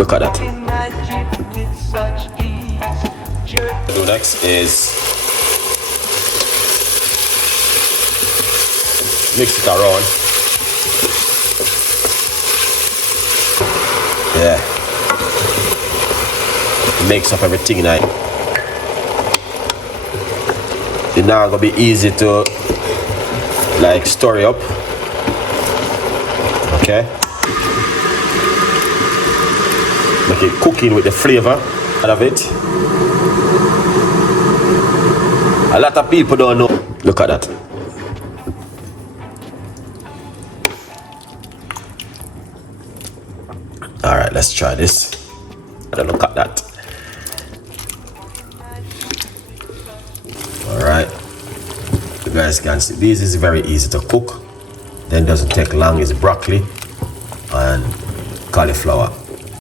Look at that. What I do next is mix it around. Yeah. Mix up everything in it. It's now gonna be easy to like stir it up. Okay. Make it cooking with the flavor out of it. A lot of people don't know. Look at that. All right, let's try this. Look at that. All right, you guys can see this is very easy to cook. Then doesn't take long. It's broccoli and cauliflower.